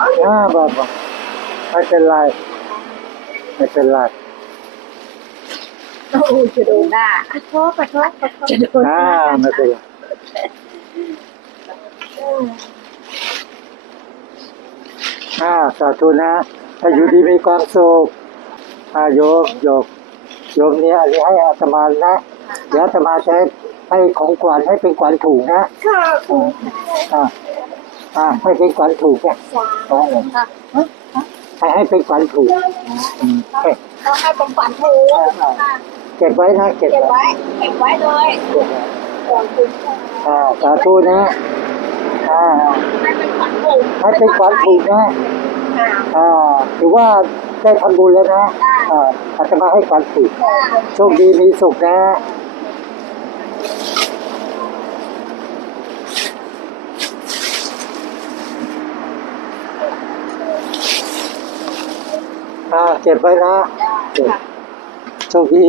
อ่าบอกบอกไม่เป็นไรไม่เป็นไรโอ้ยจะโดนด่าขอโทษขอโทษขอโทษจะโดนอ่าด่าไม่เป็นไรอ่าสาธุนะถ้าอยู่ดีมีความสุขอ่าโยมโยมโยมเนี่ยอันนี้ให้อาตมานะเดี๋ยวอาตมาจะให้ให้ของขวัญให้เป็นขวัญถูกนะค่ะอ่า อ่าให้เป็นขวัญถูกเนี่ยจ้าให้ให้เป็นขวัญถูกอืมเก็บต้องให้เป็นฝันถูกค่ะเก็บไว้นะเก็บเก็บไว้ไว้เก็บไว้เลยเก็บไว้ขอบคุณค่ะอ่าสาธุนะอ่าให้เป็นฝันถูกให้เป็นขวัญถูกนะค่ะอ่าถือว่าได้ทำบุญแล้วนะอ่าอาตมาให้ขวัญถูกค่ะโชคดีมีสุขนะ อ่าเก็บไว้นะเก็บโชคดี